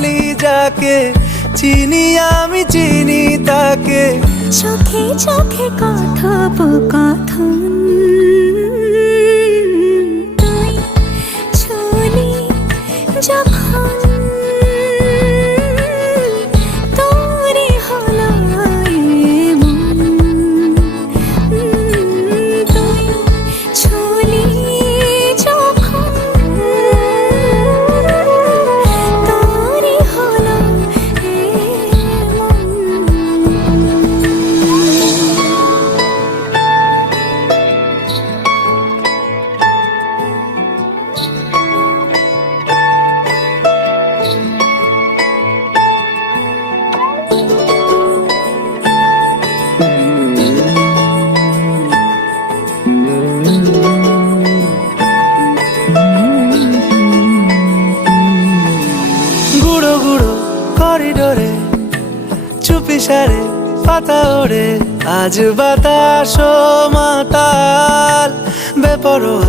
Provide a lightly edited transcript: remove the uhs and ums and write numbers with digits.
বলি যাকে, চিনি আমি চিনি তাকে। চোখে চোখে কথোপকথন, তুই ছুলি যখন তোরে হলো এমন, তুই ছুলি যখন তোরে হলো এমন। গুঁড়ো গুঁড়ো করিডোরে চুপি সারে পাতা ওড়ে, আজ বাতাস মাতাল বেপরোয়া।